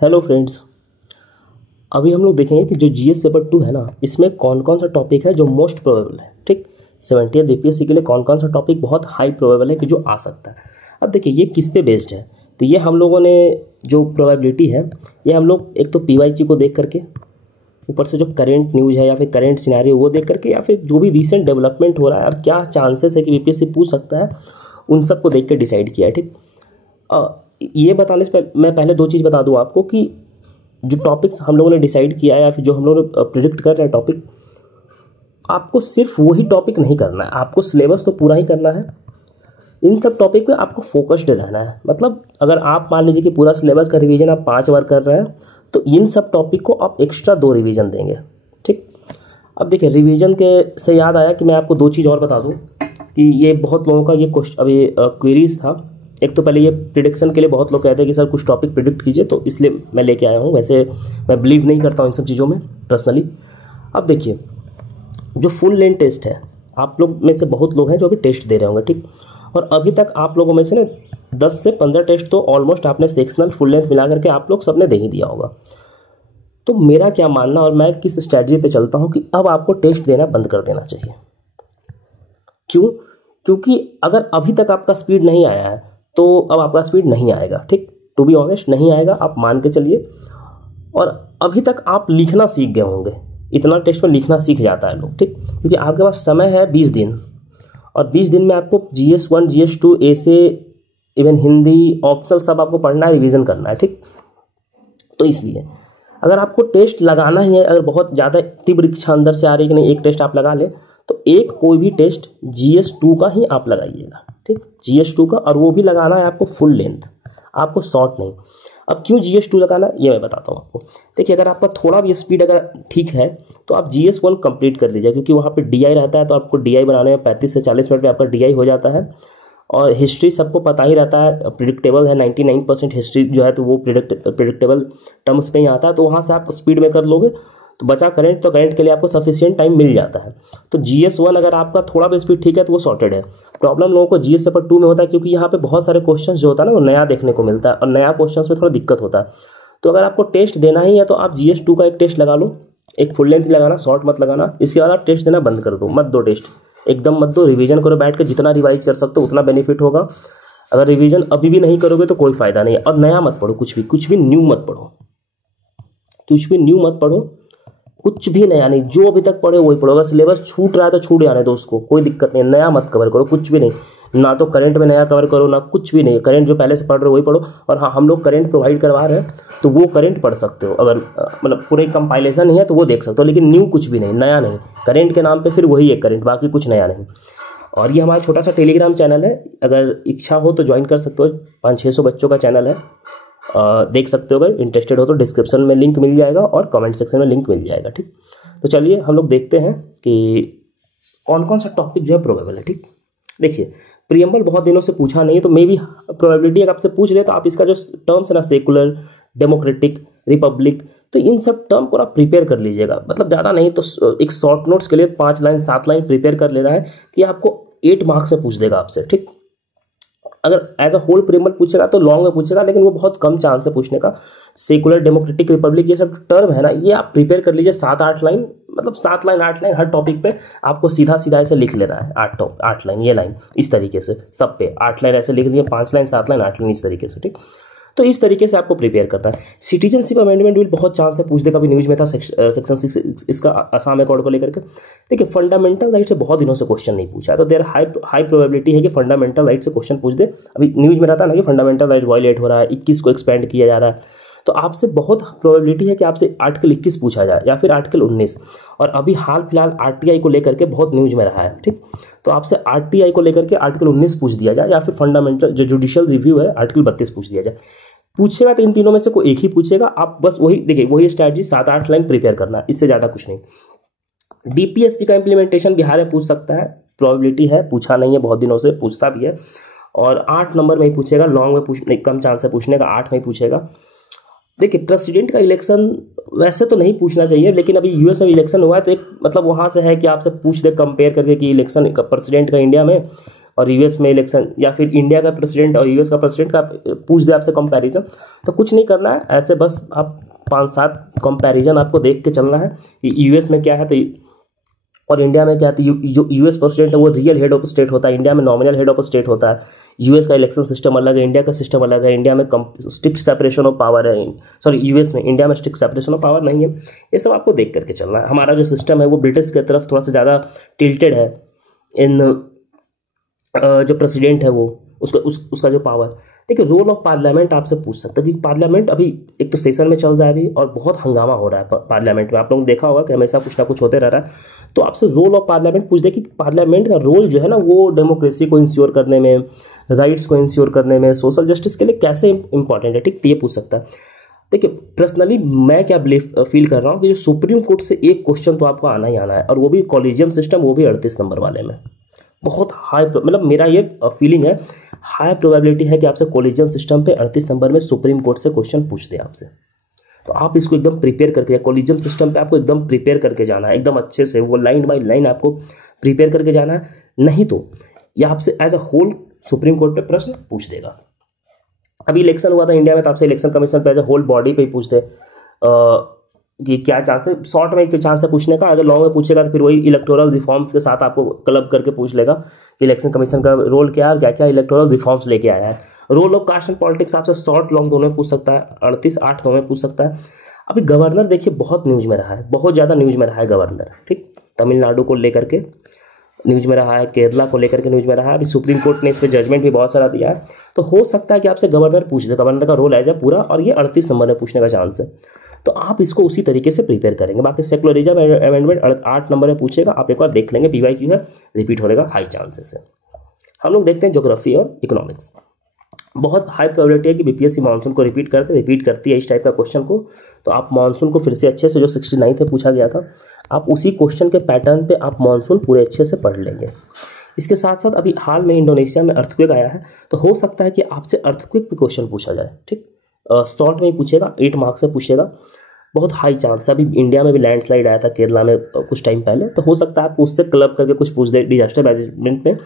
Hello friends. अभी हम लोग देखेंगे कि जो जीएस पेपर 2 है ना, इसमें कौन कौन सा टॉपिक है जो मोस्ट प्रोबेबल है। ठीक, 70th बीपीएससी के लिए कौन कौन सा टॉपिक बहुत हाई प्रोबेबल है कि जो आ सकता है। अब देखिए ये किस पे बेस्ड है, तो ये हम लोगों ने जो प्रोबेबिलिटी है ये हम लोग एक तो पीवाईक्यू को देख करके, ऊपर से जो करेंट न्यूज़ है या फिर करेंट सिनेरियो वो देख करके, या फिर जो भी रिसेंट डेवलपमेंट हो रहा है और क्या चांसेस है कि बीपीएससी पूछ सकता है, उन सब को देख के डिसाइड किया है। ठीक, ये बताने से मैं पहले दो चीज़ बता दूं आपको कि जो टॉपिक्स हम लोगों ने डिसाइड किया है या फिर जो हम लोग प्रिडिक्ट कर रहे हैं टॉपिक, आपको सिर्फ वही टॉपिक नहीं करना है, आपको सिलेबस तो पूरा ही करना है। इन सब टॉपिक पे आपको फोकस्ड रहना है। मतलब अगर आप मान लीजिए कि पूरा सिलेबस का रिवीजन आप 5 बार कर रहे हैं, तो इन सब टॉपिक को आप एक्स्ट्रा 2 रिवीजन देंगे। ठीक, अब देखिए रिवीजन के से याद आया कि मैं आपको 2 चीज़ और बता दूँ कि ये बहुत लोगों का ये क्वेश्चन अभी क्वेरीज था। एक तो पहले ये प्रिडिक्शन के लिए बहुत लोग कहते हैं कि सर कुछ टॉपिक प्रिडिक्ट कीजिए, तो इसलिए मैं लेके आया हूँ। वैसे मैं बिलीव नहीं करता हूँ इन सब चीज़ों में पर्सनली। अब देखिए जो फुल लेंथ टेस्ट है, आप लोग में से बहुत लोग हैं जो अभी टेस्ट दे रहे होंगे। ठीक, और अभी तक आप लोगों में से ना 10 से 15 टेस्ट तो ऑलमोस्ट आपने सेक्शनल फुल लेंथ मिला करके आप लोग सबने दे ही दिया होगा। तो मेरा क्या मानना और मैं किस स्ट्रैटेजी पे चलता हूँ कि अब आपको टेस्ट देना बंद कर देना चाहिए। क्यों? क्योंकि अगर अभी तक आपका स्पीड नहीं आया है तो अब आपका स्पीड नहीं आएगा। ठीक, टू बी ऑनेस्ट नहीं आएगा, आप मान के चलिए। और अभी तक आप लिखना सीख गए होंगे, इतना टेस्ट में लिखना सीख जाता है लोग। ठीक, क्योंकि आपके पास समय है 20 दिन, और 20 दिन में आपको GS1 GS2 ए से इवन हिंदी ऑप्शनल सब आपको पढ़ना है, रिवीजन करना है। ठीक, तो इसलिए अगर आपको टेस्ट लगाना ही है, अगर बहुत ज़्यादा तीव्र इच्छा अंदर से आ रही है कि नहीं एक टेस्ट आप लगा ले, तो एक कोई भी टेस्ट GS2 का ही आप लगाइएगा। ठीक, GS2 का, और वो भी लगाना है आपको फुल लेंथ, आपको शॉर्ट नहीं। अब क्यों GS2 लगाना ये मैं बताता हूँ आपको। देखिए अगर आपका थोड़ा भी स्पीड अगर ठीक है तो आप GS1 कंप्लीट कर लीजिए, क्योंकि वहाँ पे DI रहता है, तो आपको DI बनाने में 35 से 40 मिनट में आपका DI हो जाता है। और हिस्ट्री सबको पता ही रहता है, प्रिडिक्टेबल है, 99% हिस्ट्री जो है तो वो प्रिडिक्टेबल टर्म्स पे ही आता है, तो वहाँ से आप स्पीड में कर लोगे तो बचा करंट, तो करंट के लिए आपको सफिशिएंट टाइम मिल जाता है। तो GS1 अगर आपका थोड़ा भी स्पीड ठीक है तो वो सॉर्टेड है। प्रॉब्लम लोगों को GS पेपर 2 में होता है, क्योंकि यहाँ पे बहुत सारे क्वेश्चंस जो होता है ना वो नया देखने को मिलता है, और नया क्वेश्चंस में थोड़ा दिक्कत होता है। तो अगर आपको टेस्ट देना ही है तो आप GS2 का एक टेस्ट लगा लो, एक फुल लेंथ लगाना, शॉर्ट मत लगाना। इसके बाद आप टेस्ट देना बंद कर दो, मत दो टेस्ट, एकदम मत दो। रिवीजन करो बैठ के, जितना रिवाइज कर सकते हो उतना बेनिफिट होगा। अगर रिवीजन अभी भी नहीं करोगे तो कोई फायदा नहीं है। और नया मत पढ़ो, कुछ भी न्यू मत पढ़ो, कुछ भी न्यू मत पढ़ो, कुछ भी नया नहीं। जो अभी तक पढ़े वही पढ़ो। अगर सिलेबस छूट रहा है तो छूट जाने दो उसको, कोई दिक्कत नहीं। नया मत कवर करो, कुछ भी नहीं, ना तो करंट में नया कवर करो ना कुछ भी नहीं। करंट जो पहले से पढ़ रहे हो वही पढ़ो। और हाँ, हम लोग करंट प्रोवाइड करवा रहे हैं तो वो करंट पढ़ सकते हो। अगर मतलब पूरे कंपाइलेशन नहीं है तो वो देख सकते हो, लेकिन न्यू कुछ भी नहीं, नया नहीं। करंट के नाम पर फिर वही है करंट, बाकी कुछ नया नहीं। और ये हमारा छोटा सा टेलीग्राम चैनल है, अगर इच्छा हो तो ज्वाइन कर सकते हो। 500-600 बच्चों का चैनल है, देख सकते हो। अगर इंटरेस्टेड हो तो डिस्क्रिप्शन में लिंक मिल जाएगा और कमेंट सेक्शन में लिंक मिल जाएगा। ठीक, तो चलिए हम लोग देखते हैं कि कौन कौन सा टॉपिक जो है प्रोबेबल है। ठीक, देखिए प्रीएम्बल बहुत दिनों से पूछा नहीं है, तो मे भी प्रोबेबिलिटी अगर आपसे पूछ ले तो आप इसका जो टर्म्स है ना, सेकुलर, डेमोक्रेटिक, रिपब्लिक, तो इन सब टर्म को आप प्रिपेयर कर लीजिएगा। मतलब ज़्यादा नहीं तो एक शॉर्ट नोट्स के लिए 5 लाइन 7 लाइन प्रिपेयर कर लेना है कि आपको 8 मार्क्स से पूछ देगा आपसे। ठीक, अगर एज अ होल प्रीएम्बल पूछेगा तो लॉन्ग में पूछेगा, लेकिन वो बहुत कम चांस है पूछने का। सेकुलर, डेमोक्रेटिक, रिपब्लिक, ये सब टर्म है ना, ये आप प्रिपेयर कर लीजिए 7-8 लाइन, मतलब 7 लाइन 8 लाइन हर टॉपिक पे आपको सीधा सीधा ऐसे लिख लेना है। 8 लाइन, ये लाइन इस तरीके से सब पे 8 लाइन ऐसे लिख दिए, 5 लाइन 7 लाइन 8 लाइन इस तरीके से। ठीक, तो इस तरीके से आपको प्रिपेयर करता है। सिटीजनशिप अमेंडमेंट बिल बहुत चांस है पूछ देगा, अभी न्यूज़ में था सेक्शन 6 इसका असम अकॉर्ड को लेकर के। देखिए फंडामेंटल राइट से बहुत दिनों से क्वेश्चन नहीं पूछा है, तो देयर हाई प्रोबेबिलिटी है कि फंडामेंटल राइट से क्वेश्चन पूछ दे। अभी न्यूज़ में रहता है ना कि फंडामेंटल राइट वायलेट हो रहा है, 21 को एक्सपेंड किया जा रहा है, तो आपसे बहुत प्रोबेबिलिटी है कि आपसे आर्टिकल 21 पूछा जाए या फिर आर्टिकल 19। और अभी हाल फिलहाल RTI को लेकर के बहुत न्यूज़ में रहा है। ठीक, तो आपसे RTI को लेकर के आर्टिकल 19 पूछ दिया जाए, या फिर फंडामेंटल जो जुडिशियल रिव्यू है आर्टिकल 32 पूछ दिया जाए। पूछेगा तो इन तीनों में से कोई एक ही पूछेगा। आप बस वही देखिए, वही स्ट्रैटेजी 7-8 लाइन प्रिपेयर करना है, इससे ज़्यादा कुछ नहीं। DPSP का इम्प्लीमेंटेशन बिहार में पूछ सकता है, प्रोबेबिलिटी है, पूछा नहीं है बहुत दिनों से, पूछता भी है। और 8 नंबर में ही पूछेगा, लॉन्ग में पूछने कम चांस है पूछने का, 8 में ही पूछेगा। देखिए प्रेसिडेंट का इलेक्शन वैसे तो नहीं पूछना चाहिए, लेकिन अभी US में इलेक्शन हुआ है तो एक मतलब वहाँ से है कि आपसे पूछ दे कंपेयर करके कि इलेक्शन प्रेसिडेंट का इंडिया में और यूएस में इलेक्शन, या फिर इंडिया का प्रेसिडेंट और यूएस का प्रेसिडेंट का पूछ दे आपसे कंपैरिजन, तो कुछ नहीं करना है, ऐसे बस आप 5-7 कंपैरिजन आपको देख के चलना है कि यूएस में क्या है तो और इंडिया में क्या है। तो जो यूएस प्रेसिडेंट है वो रियल हेड ऑफ स्टेट होता है, इंडिया में नॉमिनल हेड ऑफ स्टेट होता है। यूएस का इलेक्शन सिस्टम अलग है, इंडिया का सिस्टम अलग है। इंडिया में स्ट्रिक्ट सेपरेशन ऑफ पावर है, सॉरी यूएस में, इंडिया में स्ट्रिक्ट सेपरेशन ऑफ पावर नहीं है। ये सब आपको देख करके चलना है। हमारा जो सिस्टम है वो ब्रिटिश की तरफ थोड़ा सा ज़्यादा टिल्टेड है। इन जो प्रेसिडेंट है वो उसका जो पावर, देखिए रोल ऑफ पार्लियामेंट आपसे पूछ सकता है, क्योंकि पार्लियामेंट अभी एक तो सेशन में चल रहा है अभी और बहुत हंगामा हो रहा है पार्लियामेंट में। आप लोगों ने देखा होगा कि हमेशा कुछ ना कुछ होते रह रहा है। तो आपसे रोल ऑफ पार्लियामेंट पूछ दे कि पार्लियामेंट का रोल जो है ना वो डेमोक्रेसी को इंश्योर करने में, राइट्स को इंश्योर करने में, सोशल जस्टिस के लिए कैसे इंपॉर्टेंट है, ठीक, तो ये पूछ सकता है। देखिए पर्सनली मैं क्या फील कर रहा हूँ कि जो सुप्रीम कोर्ट से एक क्वेश्चन तो आपको आना ही आना है, और वो भी कॉलेजियम सिस्टम, वो भी 38 नंबर वाले में। बहुत हाई, मतलब मेरा ये फीलिंग है, हाई प्रोबेबिलिटी है कि आपसे कॉलेजियम सिस्टम पे 38 नंबर में सुप्रीम कोर्ट से क्वेश्चन पूछते हैं आपसे। तो आप इसको एकदम प्रिपेयर करके, कॉलेजियम सिस्टम पे आपको एकदम प्रिपेयर करके जाना है, एकदम अच्छे से, वो लाइन बाय लाइन आपको प्रिपेयर करके जाना है। नहीं तो ये आपसे as a whole supreme court पे प्रश्न पूछ देगा। अभी इलेक्शन हुआ था इंडिया में, तो आपसे इलेक्शन कमीशन पे एज अ होल बॉडी पे ही पूछते कि क्या चांस है, शॉर्ट में एक चांस है पूछने का। अगर लॉन्ग में पूछेगा तो फिर वही इलेक्टोरल रिफॉर्म्स के साथ आपको क्लब करके पूछ लेगा कि इलेक्शन कमीशन का रोल क्या है, क्या क्या इलेक्टोरल रिफॉर्म्स लेके आया है। Role of caste and politics आपसे शॉर्ट लॉन्ग दोनों में पूछ सकता है, 38-8 दोनों में पूछ सकता है। अभी गवर्नर देखिए बहुत न्यूज में रहा है, बहुत ज़्यादा न्यूज में रहा है गवर्नर, ठीक, तमिलनाडु को लेकर के न्यूज में रहा है, केरला को लेकर के न्यूज में रहा है। अभी सुप्रीम कोर्ट ने इस पर जजमेंट भी बहुत सारा दिया है। तो हो सकता है कि आपसे गवर्नर पूछ दे, गवर्नर का रोल एज है पूरा, और ये 38 नंबर में पूछने का चांस है। तो आप इसको उसी तरीके से प्रिपेयर करेंगे। बाकी सेकुलरिज्म अमेंडमेंट 8 नंबर में पूछेगा, आप एक बार देख लेंगे, PYQ है, रिपीट होने का हाई चांसेस है। हम लोग देखते हैं ज्योग्राफी और इकोनॉमिक्स। बहुत हाई प्रोबेबिलिटी है कि BPSC मानसून को रिपीट करती है इस टाइप का क्वेश्चन को। तो आप मानसून को फिर से अच्छे से, जो 69 में पूछा गया था, आप उसी क्वेश्चन के पैटर्न पे आप मानसून पूरे अच्छे से पढ़ लेंगे। इसके साथ साथ अभी हाल में इंडोनेशिया में अर्थक्वेक आया है, तो हो सकता है कि आपसे अर्थक्वेक पे क्वेश्चन पूछा जाए, ठीक, शॉर्ट में ही पूछेगा, 8 मार्क्स से पूछेगा, बहुत हाई चांस है। अभी इंडिया में भी लैंडस्लाइड आया था केरला में कुछ टाइम पहले, तो हो सकता है आपको उससे क्लब करके कुछ पूछ दे डिजास्टर मैनेजमेंट में।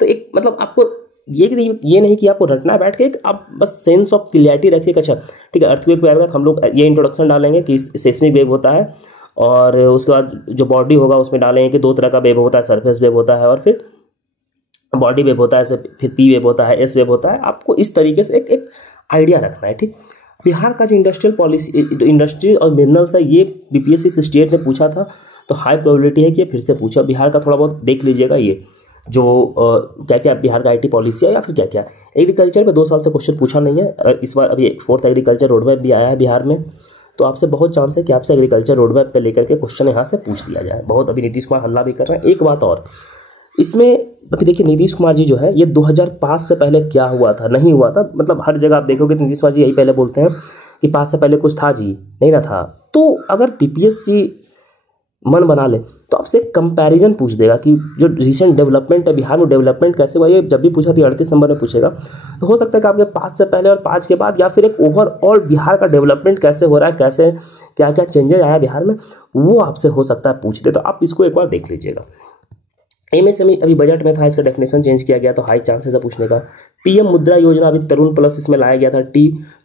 तो एक मतलब आपको ये नहीं कि आपको रटना बैठ के, आप बस सेंस ऑफ क्लियरिटी रखिए। अच्छा ठीक है, अर्थक्वेक पे आएगा तो हम लोग ये इंट्रोडक्शन डालेंगे कि सेस्मिक वेव होता है, और उसके बाद जो बॉडी होगा उसमें डालेंगे कि 2 तरह का वेव होता है, सरफेस वेव होता है और फिर बॉडी वेव होता है, फिर P वेव होता है, S वेव होता है। आपको इस तरीके से एक आइडिया रखना है, ठीक। बिहार का जो इंडस्ट्रियल पॉलिसी, इंडस्ट्री और मिनरल्स है, ये BPSC से स्टेट ने पूछा था, तो हाई प्रोबेबिलिटी है कि फिर से पूछा। बिहार का थोड़ा बहुत देख लीजिएगा, ये जो क्या क्या बिहार का IT पॉलिसी है या फिर क्या क्या। एग्रीकल्चर में 2 साल से क्वेश्चन पूछा नहीं है, इस बार अभी 4th एग्रीकल्चर रोड मैप भी आया है बिहार में, तो आपसे बहुत चांस है कि आपसे एग्रीकल्चर रोड मैप पर लेकर के क्वेश्चन यहाँ से पूछ दिया जाए। बहुत अभी नीतीश कुमार हल्ला भी कर रहे हैं। एक बात और, इसमें अभी देखिए नीतीश कुमार जी जो है, ये 2005 से पहले क्या हुआ था, नहीं हुआ था। मतलब हर जगह आप देखोगे तो नीतीश कुमार जी यही पहले बोलते हैं कि 5 से पहले कुछ था जी, नहीं ना था। तो अगर BPSC मन बना ले तो आपसे कंपैरिजन पूछ देगा कि जो रिसेंट डेवलपमेंट है बिहार में, डेवलपमेंट कैसे हुआ, ये जब भी पूछा था 38 नंबर में पूछेगा। तो हो सकता है कि आपके 5 से पहले और 5 के बाद, या फिर एक ओवरऑल बिहार का डेवलपमेंट कैसे हो रहा है, कैसे क्या क्या चेंजेस आया बिहार में, वो आपसे हो सकता है पूछ दे। तो आप इसको एक बार देख लीजिएगा। MSME अभी बजट में था, इसका डेफिनेशन चेंज किया गया, तो हाई चांसेस है पूछने का। PM मुद्रा योजना अभी तरुण प्लस इसमें लाया गया था,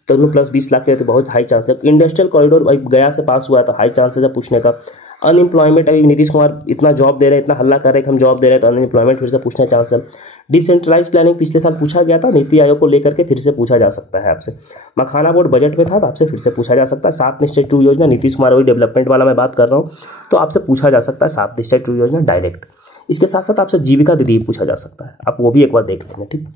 तरुण प्लस 20 लाख के, तो बहुत हाई चांस है। इंडस्ट्रियल कॉरिडोर अभी गया से पास हुआ, तो हाई चांसेस है पूछने का। अनएम्प्लॉयमेंट अभी नीतीश कुमार इतना जॉब दे रहे हैं, इतना हल्ला कर रहे हैं कि हम जॉब दे रहे हैं, तो अनएम्प्लॉयमेंट फिर से पूछने चांस है। डिसेंट्रलाइज प्लानिंग पिछले साल पूछा गया था, नीति आयोग को लेकर के फिर से पूछा जा सकता है आपसे। मखाना बोर्ड बजट में था, तो आपसे फिर से पूछा जा सकता है। 7 निश्चय 2 योजना, नीतीश कुमार वही डेवलपमेंट वाला मैं बात कर रहा हूँ, तो आपसे पूछा जा सकता है 7 निश्चय 2 योजना डायरेक्ट। इसके साथ साथ आपसे जीविका दीदी पूछा जा सकता है, आप वो भी एक बार देख लेंगे, ठीक।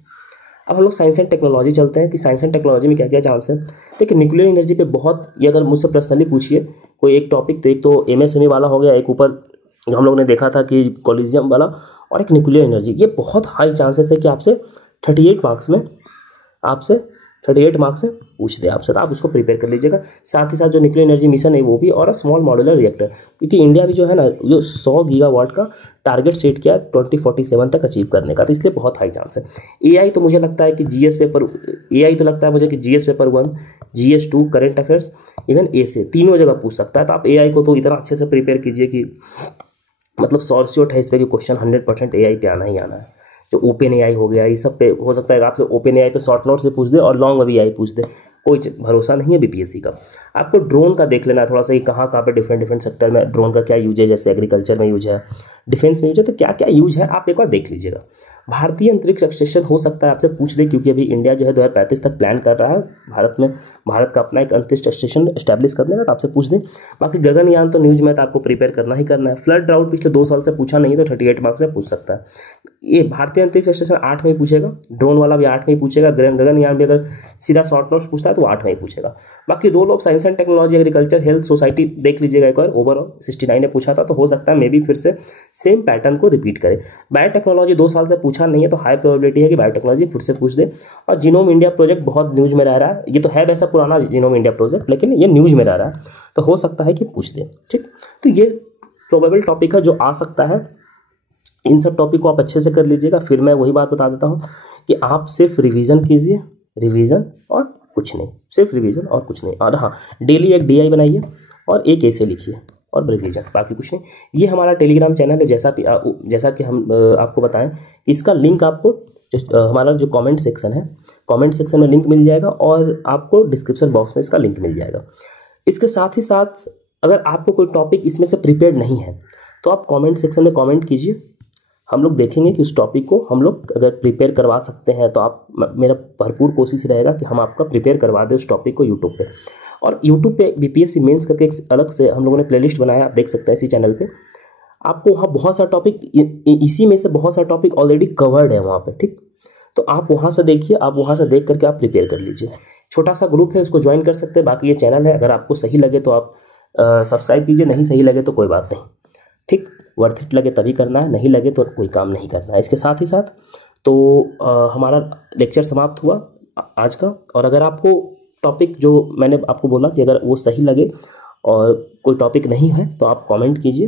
अब हम लोग साइंस एंड टेक्नोलॉजी चलते हैं कि साइंस एंड टेक्नोलॉजी में क्या क्या चांस है। देखिए न्यूक्लियर एनर्जी पे बहुत, ये अगर मुझसे पर्सनली पूछिए कोई एक टॉपिक, तो एक तो MSME वाला हो गया, एक ऊपर हम लोग ने देखा था कि कॉलेजियम वाला, और एक न्यूक्लियर एनर्जी। ये बहुत हाई चांसेस है कि आपसे 38 मार्क्स में पूछ दे आपसे, तो आप उसको प्रिपेयर कर लीजिएगा। साथ ही साथ जो न्यूक्लियर एनर्जी मिशन है वो भी, और स्मॉल मॉड्यूलर रिएक्टर, क्योंकि इंडिया भी जो है ना, जो 100 गीगावाट का टारगेट सेट किया 2047 तक अचीव करने का, तो इसलिए बहुत हाई चांस है। AI तो मुझे लगता है कि GS paper 1, GS 2, current affairs, even ऐसे तीनों जगह पूछ सकता है। तो आप AI को तो इतना अच्छे से प्रिपेयर कीजिए कि मतलब श्योर है इस पर कि क्वेश्चन 100% AI पे आना ही आना है। जो ओपन एआई हो गया, ये सब पे हो सकता है आपसे ओपन एआई पे शॉर्ट नोट से पूछ दे और लॉन्ग में भी एआई पूछ दे, कोई भरोसा नहीं है बीपीएससी का। आपको ड्रोन का देख लेना है थोड़ा सा कि कहाँ कहाँ पे डिफरेंट डिफरेंट सेक्टर में ड्रोन का क्या यूज है, जैसे एग्रीकल्चर में यूज है, डिफेंस में यूज है, तो क्या क्या यूज है आप एक बार देख लीजिएगा। भारतीय अंतरिक्ष स्टेशन हो सकता है आपसे पूछ दे, क्योंकि अभी इंडिया जो है 2035 तक प्लान कर रहा है भारत का अपना एक अंतरिक्ष स्टेशन एस्टैब्लिश करने का, तो आपसे पूछ दे। बाकी गगनयान तो न्यूज में तो आपको प्रिपेयर करना ही करना है। फ्लड ड्राउट पिछले 2 साल से पूछा नहीं तो 38 मार्क्स से पूछ सकता है। ये भारतीय अंतरिक्ष स्टेशन 8 में ही पूछेगा, ड्रोन वाला भी 8 में ही पूछेगा, गगनयान भी अगर सीधा शॉर्ट नोट्स पूछता है तो वो 8 में ही पूछेगा। बाकी role of science and technology, agriculture, health, society देख लीजिएगा एक बार, ओवरऑल 69 ने पूछा था, तो हो सकता है मे बी फिर से सेम पैटर्न को रिपीट करे। बायोटेक्नोलॉजी 2 साल से पूछा नहीं है तो हाई प्रोबेबिलिटी है कि बायोटेक्नोलॉजी फिर से पूछ दे। और जीनोम इंडिया प्रोजेक्ट बहुत न्यूज में रह रहा है, ये तो है वैसा पुराना जीनोम इंडिया प्रोजेक्ट, लेकिन ये न्यूज में रह रहा है, तो हो सकता है कि पूछ दे। ठीक, तो ये प्रोबेबल टॉपिक है जो आ सकता है। इन सब टॉपिक को आप अच्छे से कर लीजिएगा। फिर मैं वही बात बता देता हूँ कि आप सिर्फ रिवीजन कीजिए, रिवीजन और कुछ नहीं, सिर्फ रिवीजन और कुछ नहीं। और हाँ, डेली एक डीआई बनाइए और एक ऐसे लिखिए और रिवीजन, बाकी कुछ नहीं। ये हमारा टेलीग्राम चैनल है, जैसा कि हम आपको बताएं, इसका लिंक आपको हमारा जो कमेंट सेक्शन है, कमेंट सेक्शन में लिंक मिल जाएगा और आपको डिस्क्रिप्शन बॉक्स में इसका लिंक मिल जाएगा। इसके साथ ही साथ अगर आपको कोई टॉपिक इसमें से प्रिपेयर नहीं है तो आप कमेंट सेक्शन में कमेंट कीजिए, हम लोग देखेंगे कि उस टॉपिक को हम लोग अगर प्रिपेयर करवा सकते हैं तो आप, मेरा भरपूर कोशिश रहेगा कि हम आपका प्रिपेयर करवा दें उस टॉपिक को यूट्यूब पे। और यूट्यूब पे बीपीएससी मेंस करके एक अलग से हम लोगों ने प्लेलिस्ट बनाया, आप देख सकते हैं इसी चैनल पे। आपको वहाँ बहुत सारा टॉपिक, इसी में से बहुत सारा टॉपिक ऑलरेडी कवर्ड है वहाँ पे। ठीक, तो आप वहाँ से देखिए, आप वहाँ से देख करके आप प्रिपेयर कर लीजिए। छोटा सा ग्रुप है, उसको ज्वाइन कर सकते हैं। बाकी ये चैनल है, अगर आपको सही लगे तो आप सब्सक्राइब कीजिए, नहीं सही लगे तो कोई बात नहीं। ठीक, वर्थ इट लगे तभी करना है, नहीं लगे तो कोई काम नहीं करना है। इसके साथ ही साथ तो हमारा लेक्चर समाप्त हुआ आज का। और अगर आपको टॉपिक जो मैंने आपको बोला कि अगर वो सही लगे और कोई टॉपिक नहीं है तो आप कमेंट कीजिए,